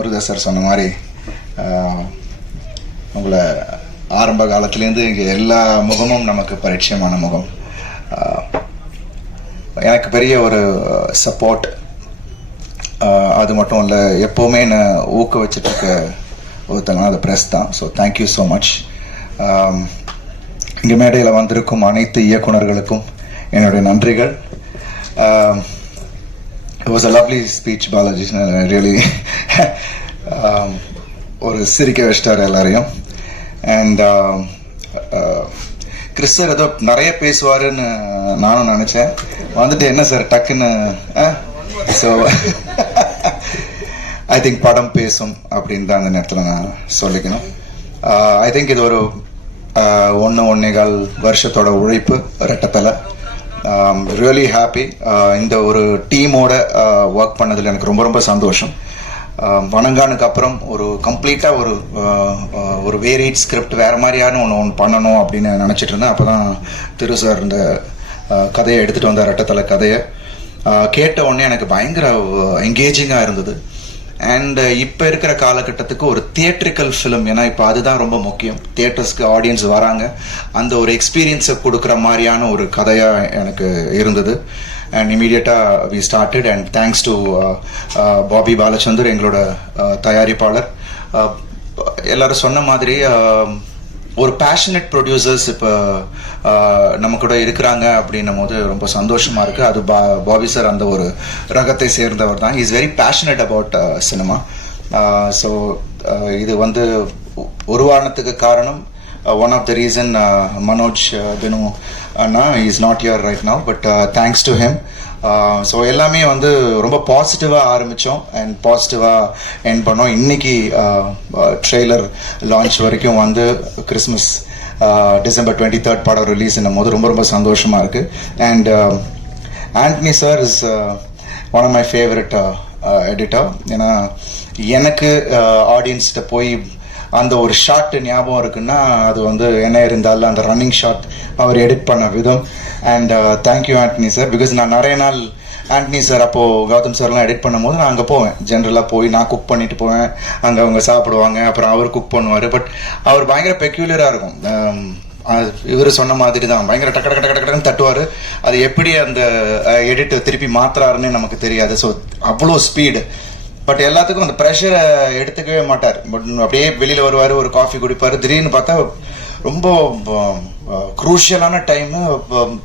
முருகா sir சொன்ன மாதிரி உங்களை ஆரம்ப காலத்துலேருந்து இங்கே எல்லா முகமும் நமக்கு பரிச்சயமான முகம். எனக்கு பெரிய ஒரு சப்போர்ட் அது மட்டும் இல்லை எப்போவுமே என்னை ஊக்குவிச்சிட்டு இருக்க ஒருத்தங்க அது ப்ரெஸ் தான். ஸோ தேங்க்யூ ஸோ மச் இங்கே மேடையில் வந்திருக்கும் அனைத்து இயக்குனர்களுக்கும் என்னுடைய நன்றிகள். It was a lovely speech Balaji really ஒரு சிரிக்க வச்சிட்டார் எல்லாரையும். And um, uh, Chris sir ஏதோ நிறைய பேசுவாருன்னு நானும் நினச்சேன். வந்துட்டு என்ன சார் டக்குன்னு ஸோ ஐ திங்க் படம் பேசும் அப்படின்னு தான் அந்த நேரத்தில் நான் சொல்லிக்கணும். Uh, ஐ திங்க் இது ஒரு uh, ஒன்று ஒன்னேகால் வருஷத்தோட உழைப்பு Rettathala Um, really happy uh, இந்த ஒரு டீமோட ஒர்க் uh, பண்ணதில் எனக்கு ரொம்ப ரொம்ப சந்தோஷம். Um, வணங்கானுக்கு அப்புறம் ஒரு கம்ப்ளீட்டாக ஒரு uh, ஒரு வேரியட் ஸ்கிரிப்ட் வேறு மாதிரியான ஒன்று ஒன்று பண்ணணும் அப்படின்னு நினச்சிட்டு இருந்தேன். அப்போ தான் திரு சார் இந்த கதையை எடுத்துகிட்டு வந்தார் ரட்டத்தலை கதையை. கேட்ட உடனே எனக்கு பயங்கர என்கேஜிங்காக இருந்தது. அண்ட் uh, இப்போ இருக்கிற காலகட்டத்துக்கு ஒரு தியேட்ரிக்கல் ஃபிலிம் ஏன்னா இப்போ அதுதான் ரொம்ப முக்கியம். தியேட்டர்ஸ்க்கு ஆடியன்ஸ் வராங்க. அந்த ஒரு எக்ஸ்பீரியன்ஸை கொடுக்குற மாதிரியான ஒரு கதையாக எனக்கு இருந்தது. அண்ட் இமீடியட்டாக we started and thanks to Bobby Balachander எங்களோட uh, தயாரிப்பாளர். Uh, எல்லாரும் சொன்ன மாதிரி um, ஒரு பேஷனட் ப்ரொடியூசர்ஸ் இப்போ நம்ம கூட இருக்கிறாங்க அப்படின்னும் போது ரொம்ப சந்தோஷமா இருக்கு. அது பா பாபி சார் அந்த ஒரு ரகத்தை சேர்ந்தவர் தான். Is very passionate about cinema so இது வந்து ஒரு வாரணத்துக்கு காரணம் one of the reason Manoj Dinu Anna is not your right now but thanks to him so எல்லாமே வந்து ரொம்ப பாசிட்டிவாக ஆரம்பித்தோம் அண்ட் பாசிட்டிவாக என் பண்ணோம். இன்னைக்கு ட்ரெய்லர் லான்ச் வரைக்கும் வந்து கிறிஸ்மஸ் டிசம்பர் டுவெண்ட்டி தேர்ட் படம் ரிலீஸ் போது ரொம்ப ரொம்ப சந்தோஷமாக இருக்குது and Antony sir is one of my favourite editor ஏன்னா எனக்கு ஆடியன்ஸ்கிட்ட போய் அந்த ஒரு ஷாட் ஞாபகம் இருக்குன்னா அது வந்து என்ன இருந்தாலும் அந்த ரன்னிங் ஷாட் அவர் எடிட் பண்ண விதம். And thank you Antony sir because நான் நிறைய நாள் ஆண்டனி சார் அப்போது கௌதம் சார்லாம் எடிட் பண்ணும்போது நான் அங்கே போவேன். ஜென்ரலாக போய் நான் குக் பண்ணிட்டு போவேன். அங்கே அவங்க சாப்பிடுவாங்க. அப்புறம் அவர் குக் பண்ணுவார். பட் அவர் பயங்கர பெக்யூலராக இருக்கும். Um, இவர் சொன்ன மாதிரி தான். பயங்கர டக்கு டக்கு டக்கு டக்குன்னு தட்டுவார். அது எப்படி அந்த uh, எடிட் திருப்பி மாத்துறாருன்னு நமக்கு தெரியாது. ஸோ அவ்வளோ ஸ்பீடு பட் எல்லாத்துக்கும் அந்த ப்ரெஷரை எடுத்துக்கவே மாட்டார். பட் அப்படியே வெளியில் வருவார் ஒரு காஃபி குடிப்பார். திடீர்னு பார்த்தா ரொம்ப குரூஷியலான டைமு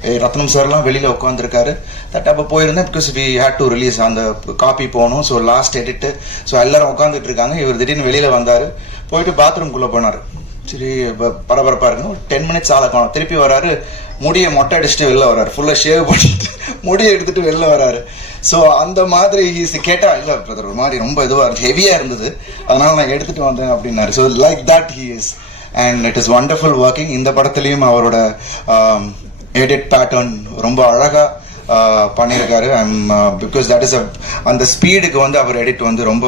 ரத்னம் சார்லாம் வெளியில் உட்காந்துருக்காரு தட் அப்போ போயிருந்தேன் because we had to release அந்த காப்பி போகணும். ஸோ லாஸ்ட் எடிட்டு ஸோ எல்லாரும் உட்காந்துட்டு இருக்காங்க. இவர் திடீர்னு வெளியில் வந்தார். போயிட்டு பாத்ரூம்குள்ளே போனார். சரி ப- பரபரப்பா ஒரு டென் மினிட்ஸ் ஆள காணும். திருப்பி வராரு. முடியை மொட்டை அடிச்சுட்டு வெளில வராரு. ஃபுல்லாக ஷேவ் பண்ணிட்டு முடியை எடுத்துட்டு வெளில வராரு. ஸோ அந்த மாதிரி ஹீஸ் கேட்டா இல்லை பிரதர் ஒரு மாதிரி ரொம்ப இதுவாக இருந்துச்சு ஹெவியாக இருந்தது. அதனால நான் எடுத்துகிட்டு வந்தேன் அப்படின்னாரு. So like that he is and it is wonderful working இந்த படத்துலையும் அவரோட um, எடிட் பேட்டர்ன் ரொம்ப அழகாக uh, பண்ணியிருக்காரு. I'm because that is a அந்த ஸ்பீடுக்கு வந்து அவர் எடிட் வந்து ரொம்ப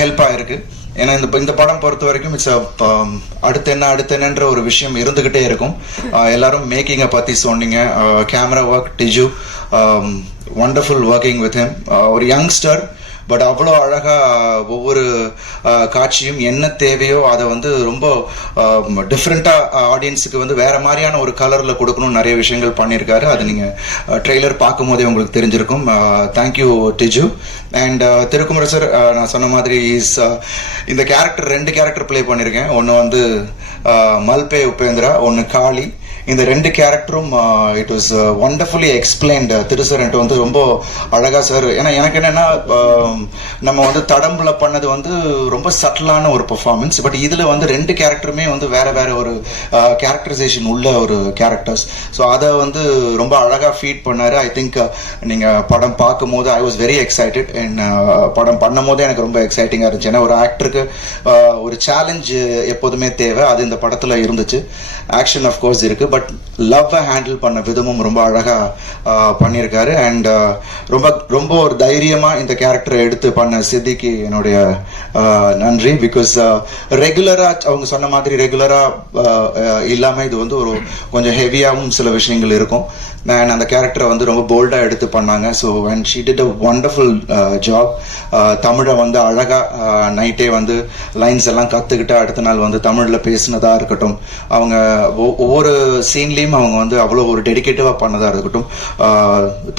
ஹெல்ப்பாக இருக்கு ஏன்னா இந்த இந்த படம் பொறுத்த வரைக்கும் இட்ஸ் um, அடுத்து என்ன அடுத்து என்னன்ற ஒரு விஷயம் இருந்துகிட்டே இருக்கும். Uh, எல்லாரும் மேக்கிங்கை பற்றி சொன்னீங்க. Camera work Tiju wonderful working with him ஒரு யங்ஸ்டர் பட் அவ்வளோ அழகாக ஒவ்வொரு காட்சியும் என்ன தேவையோ அதை வந்து ரொம்ப டிஃப்ரெண்ட்டாக ஆடியன்ஸுக்கு வந்து வேற மாதிரியான ஒரு கலரில் கொடுக்கணும் நிறைய விஷயங்கள் பண்ணியிருக்காரு. அது நீங்கள் ட்ரெய்லர் பார்க்கும்போதே உங்களுக்கு தெரிஞ்சிருக்கும். Thank you Tiju and Thirukumara sir நான் சொன்ன மாதிரி இஸ் இந்த கேரக்டர் ரெண்டு கேரக்டர் ப்ளே பண்ணியிருக்கேன். ஒன்று வந்து மல்பே உபேந்திரா ஒன்று காளி. இந்த ரெண்டு கேரக்டரும் இட் வாஸ் ஒண்டர்ஃபுல்லி எக்ஸ்பிளைன்ட் திருசரன்ட்டு வந்து ரொம்ப அழகாக சார் ஏன்னா எனக்கு என்னென்னா நம்ம வந்து தடம்புல பண்ணது வந்து ரொம்ப சட்டிலான ஒரு பெர்ஃபார்மன்ஸ் பட் இதில் வந்து ரெண்டு கேரக்டருமே வந்து வேறு வேறு ஒரு கேரக்டரைசேஷன் உள்ள ஒரு கேரக்டர்ஸ் ஸோ அதை வந்து ரொம்ப அழகாக ஃபீட் பண்ணார். ஐ திங்க் நீங்கள் படம் பார்க்கும் போது I was very excited and படம் பண்ணும் போதே எனக்கு ரொம்ப எக்ஸைட்டிங்காக இருந்துச்சு. ஏன்னா ஒரு ஆக்டருக்கு ஒரு சேலஞ்சு எப்போதுமே தேவை. அது இந்த படத்தில் இருந்துச்சு. Action of course but but லவ்வை ஹேண்டில் பண்ண விதமும் ரொம்ப அழகா பண்ணியிருக்காரு. அண்ட் ரொம்ப ரொம்ப ஒரு தைரியமா இந்த கேரக்டரை எடுத்து பண்ண சித்திக்கு என்னுடைய நன்றி. பிகாஸ் ரெகுலரா அவங்க சொன்ன மாதிரி ரெகுலரா இல்லாம இது வந்து ஒரு கொஞ்சம் ஹெவியாகவும் சில விஷயங்கள் இருக்கும். அண்ட் அந்த கேரக்டரை வந்து ரொம்ப போல்டா எடுத்து பண்ணாங்க. So and she did a wonderful job தமிழை வந்து அழகா நைட்டே வந்து லைன்ஸ் எல்லாம் கத்துக்கிட்டு அடுத்த நாள் வந்து தமிழ்ல பேசினதா இருக்கட்டும். அவங்க ஒ- ஒவ்வொரு சீன்லேயும் அவங்க வந்து அவ்வளோ ஒரு டெடிக்கேட்டிவாக பண்ணதாக இருக்கட்டும்.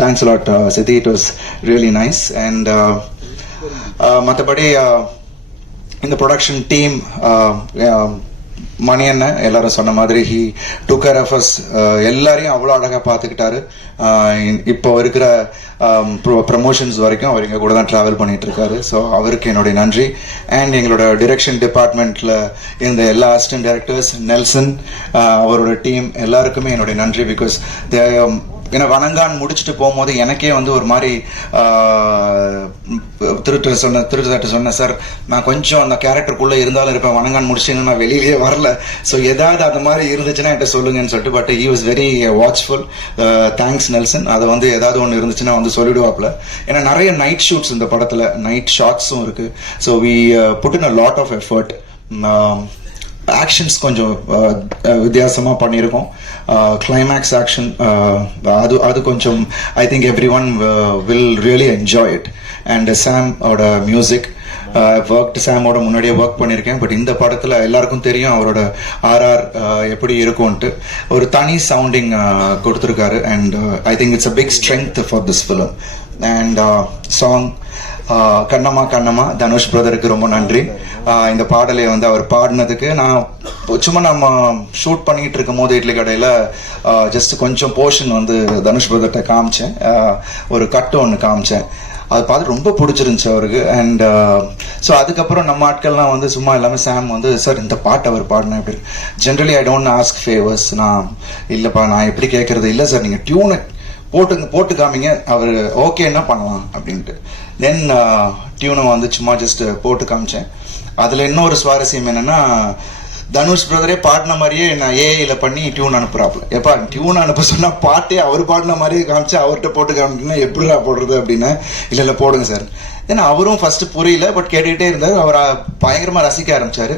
Thanks lot Siddhi. It was really nice and மற்றபடி இந்த ப்ரொடக்ஷன் டீம் மணி அண்ணன் எல்லாரும் சொன்ன மாதிரி he took care of us எல்லாரையும் அவ்வளோ அழகாக பார்த்துக்கிட்டாரு. இப்போ இருக்கிற ப்ரமோஷன்ஸ் வரைக்கும் அவர் எங்கள் கூட தான் ட்ராவல் பண்ணிகிட்டு இருக்காரு ஸோ அவருக்கு என்னுடைய நன்றி. அண்ட் எங்களோட டிரெக்ஷன் டிபார்ட்மெண்ட்டில் இருந்த எல்லா அசிஸ்டன்ட் டைரக்டர்ஸ் நெல்சன் அவரோட டீம் எல்லாருக்குமே என்னுடைய நன்றி பிகாஸ் ஏன்னா வணங்கான் முடிச்சுட்டு போகும்போது எனக்கே வந்து ஒரு மாதிரி திருட்டு சொன்ன திருட்டு சொன்னேன் சார் நான் கொஞ்சம் அந்த கேரக்டருக்குள்ளே இருந்தாலும் இருப்பேன். வணங்கான் முடிச்சுன்னு நான் வெளியிலேயே வரல. ஸோ ஏதாவது அந்த மாதிரி இருந்துச்சுன்னா என்கிட்ட சொல்லுங்கன்னு சொல்லிட்டு but he was very watchful thanks Nelson அதை வந்து ஏதாவது ஒன்று இருந்துச்சுன்னா வந்து சொல்லிடுவாப்ல ஏன்னா நிறைய நைட் ஷூட்ஸ் இந்த படத்தில். நைட் ஷாட்ஸும் இருக்குது so we put in a lot of effort actions கொஞ்சம் uh, uh, வித்தியாசமாக பண்ணியிருக்கோம். Uh, கிளைமேக்ஸ் ஆக்ஷன் அது அது கொஞ்சம் I think everyone will really enjoy it and Sam ஓட மியூசிக் ஒர்க் சாமோட முன்னாடியே ஒர்க் பண்ணியிருக்கேன். பட் இந்த படத்தில் எல்லாருக்கும் தெரியும் அவரோட ஆர்ஆர் எப்படி இருக்கும்ன்ட்டு. ஒரு தனி சவுண்டிங் கொடுத்துருக்காரு. And I think it's a big strength for this film and song Kannamma Kannamma Dhanush பிரதருக்கு ரொம்ப நன்றி. இந்த பாடலை வந்து அவர் பாடினதுக்கு நான் சும்மா நம்ம ஷூட் பண்ணிகிட்டு இருக்கும் போது இட்லி கடையில் ஜஸ்ட் கொஞ்சம் போர்ஷன் வந்து தனுஷ் பிரதர்கிட்ட காமிச்சேன். ஒரு கட்டு ஒன்று காமிச்சேன். அது பார்த்து ரொம்ப பிடிச்சிருந்துச்சு அவருக்கு. அண்ட் ஸோ அதுக்கப்புறம் நம்ம ஆட்கள்லாம் வந்து சும்மா எல்லாமே சாம் வந்து சார் இந்த பாட்டு அவர் பாடினேன் அப்படின்னு generally I don't ask favours நான் இல்லைப்பா நான் எப்படி கேட்கறது இல்லை சார் நீங்கள் டியூனை போட்டுங்க போட்டு காமிங்க. அவர் ஓகேன்னா பண்ணலாம். அப்படின்ட்டு. தென் டியூனை uh, வந்து சும்மா ஜஸ்ட் போட்டு காமிச்சேன். அதில் இன்னொரு சுவாரஸ்யம் என்னென்னா தனுஷ் பிரதரே பாடின மாதிரியே நான் ஏஐயில் பண்ணி டியூன் அனுப்புகிறாப்புல எப்பா டியூன் அனுப்ப சொன்னால் பாட்டே அவர் பாடின மாதிரியே காமிச்சு அவர்கிட்ட போட்டு காமிக்கணும்னா எப்படிடா போடுறது அப்படின்னு. இல்லை இல்லை போடுங்க சார் ஏன்னா அவரும் ஃபஸ்ட்டு புரியல பட் கேட்டுக்கிட்டே இருந்தார். அவர் பயங்கரமாக ரசிக்க ஆரம்பித்தார்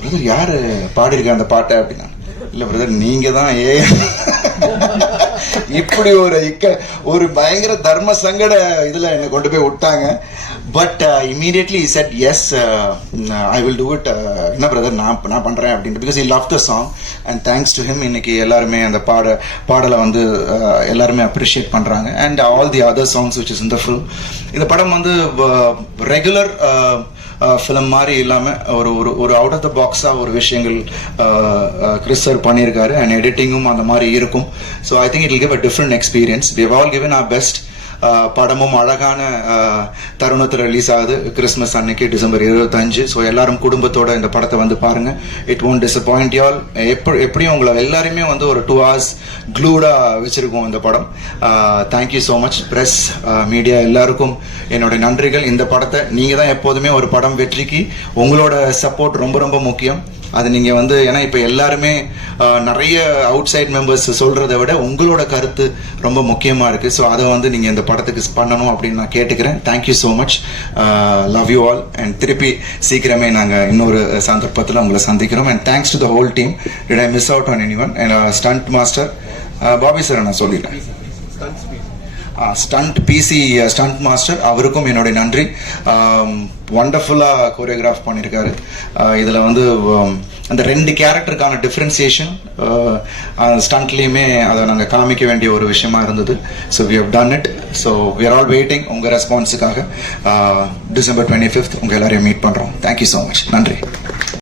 பிரதர் யார் பாடியிருக்க அந்த பாட்டை? அப்படின்னா இல்லை பிரதர் நீங்கள் தான் ஏ இப்படி ஒரு இக்க ஒரு பயங்கர தர்ம சங்கட இதுல என்னை கொண்டு போய் விட்டாங்க. But immediately said yes I will do it என்ன பிரதர் நான் நான் பண்றேன் அப்படின்ட்டு. Because I love the song and thanks to him இன்னைக்கு எல்லாருமே அந்த பாட பாடலை வந்து uh, எல்லாருமே அப்ரிஷியேட் பண்றாங்க. And all the other songs which is இந்த ஃபில் இந்த படம் வந்து uh, ரெகுலர் ஃபிலிம் மாதிரி இல்லாமல் ஒரு ஒரு ஒரு அவுட் ஆஃப் த பாக்ஸாக ஒரு விஷயங்கள் கிறிஸ் சார் பண்ணியிருக்காரு. அண்ட் எடிட்டிங்கும் அந்த மாதிரி இருக்கும். So I think it give a different experience we all given our best படமும் அழகான தருணத்தில் ரிலீஸ் ஆகுது. கிறிஸ்மஸ் அன்னைக்கு டிசம்பர் இருபத்தஞ்சு. ஸோ எல்லாரும் குடும்பத்தோட இந்த படத்தை வந்து பாருங்க. இட் ஒன்ட் டிசப்பாயிண்ட் யால் எப்படி எப்படியும் உங்களை எல்லாருமே வந்து ஒரு டூ ஹவர்ஸ் க்ளூடா வச்சிருக்கோம் இந்த படம். Thank you so much press media எல்லாருக்கும் என்னுடைய நன்றிகள். இந்த படத்தை நீங்க தான் எப்போதுமே ஒரு படம் வெற்றிக்கு உங்களோட சப்போர்ட் ரொம்ப ரொம்ப முக்கியம். அது நீங்க வந்து ஏன்னா இப்ப எல்லாருமே நிறைய அவுட் சைட் மெம்பர்ஸ் சொல்றதை விட உங்களோட கருத்து ரொம்ப முக்கியமா இருக்கு. ஸோ அதை வந்து நீங்க இந்த படத்துக்கு பண்ணணும் அப்படின்னு நான் கேட்டுக்கிறேன். Thank you so much love you all and திருப்பி சீக்கிரமே நாங்க இன்னொரு சந்தர்ப்பத்தில் உங்களை சந்திக்கிறோம். And thanks to the whole team did I miss out on anyone stunt master Bobby sir நான் சொல்லிடுறேன் ஸ்டண்ட் பிசி ஸ்டண்ட் மாஸ்டர் அவருக்கும் என்னுடைய நன்றி. ஒண்டர்ஃபுல்லாக கோரியோகிராஃப் பண்ணியிருக்காரு இதில் வந்து அந்த ரெண்டு கேரக்டருக்கான டிஃப்ரென்சியேஷன் ஸ்டண்ட்லேயுமே அதை நாங்கள் காமிக்க வேண்டிய ஒரு விஷயமா இருந்தது. So we have done it so we are all waiting உங்கள் ரெஸ்பான்ஸுக்காக டிசம்பர் டுவெண்ட்டி ஃபிஃப்த் உங்கள் எல்லாரையும் மீட் பண்ணுறோம் தேங்க்யூ ஸோ மச் நன்றி.